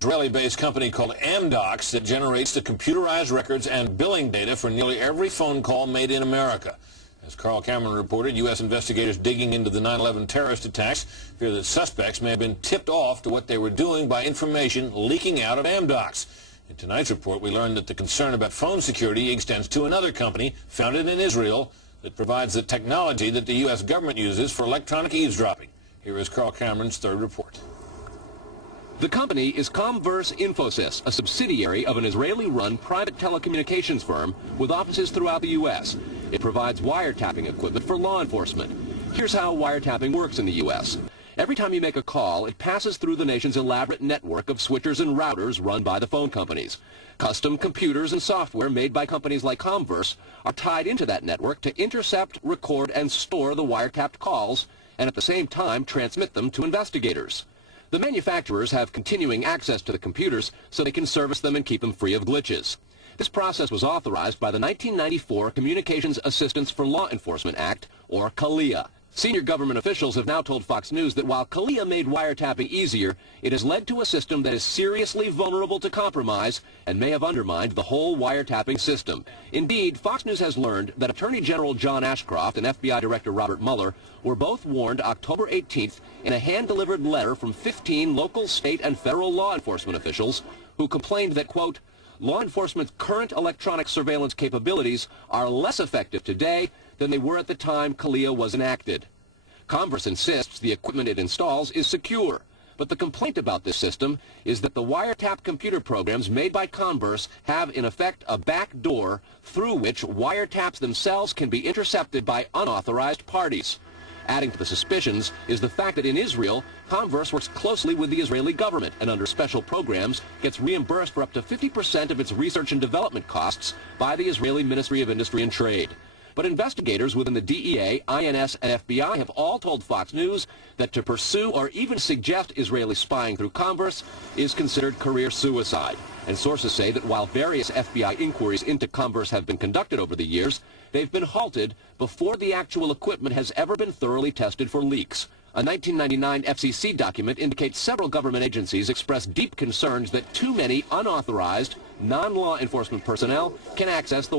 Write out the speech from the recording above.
Israeli-based company called Amdocs that generates the computerized records and billing data for nearly every phone call made in America. As Carl Cameron reported, U.S. investigators digging into the 9/11 terrorist attacks fear that suspects may have been tipped off to what they were doing by information leaking out of Amdocs. In tonight's report, we learned that the concern about phone security extends to another company founded in Israel that provides the technology that the U.S. government uses for electronic eavesdropping. Here is Carl Cameron's third report. The company is Comverse Infosys, a subsidiary of an Israeli-run private telecommunications firm with offices throughout the U.S. It provides wiretapping equipment for law enforcement. Here's how wiretapping works in the U.S. Every time you make a call, it passes through the nation's elaborate network of switchers and routers run by the phone companies. Custom computers and software made by companies like Comverse are tied into that network to intercept, record, and store the wiretapped calls, and at the same time transmit them to investigators. The manufacturers have continuing access to the computers so they can service them and keep them free of glitches. This process was authorized by the 1994 Communications Assistance for Law Enforcement Act, or CALEA. Senior government officials have now told Fox News that while CALEA made wiretapping easier, it has led to a system that is seriously vulnerable to compromise and may have undermined the whole wiretapping system. Indeed, Fox News has learned that Attorney General John Ashcroft and FBI Director Robert Mueller were both warned October 18th in a hand-delivered letter from 15 local, state, and federal law enforcement officials who complained that, quote, law enforcement's current electronic surveillance capabilities are less effective today than they were at the time CALEA was enacted. Comverse insists the equipment it installs is secure, but the complaint about this system is that the wiretap computer programs made by Comverse have in effect a back door through which wiretaps themselves can be intercepted by unauthorized parties. Adding to the suspicions is the fact that in Israel, Comverse works closely with the Israeli government and under special programs gets reimbursed for up to 50% of its research and development costs by the Israeli Ministry of Industry and Trade. But investigators within the DEA, INS, and FBI have all told Fox News that to pursue or even suggest Israeli spying through Comverse is considered career suicide. And sources say that while various FBI inquiries into Comverse have been conducted over the years, they've been halted before the actual equipment has ever been thoroughly tested for leaks. A 1999 FCC document indicates several government agencies expressed deep concerns that too many unauthorized, non-law enforcement personnel can access the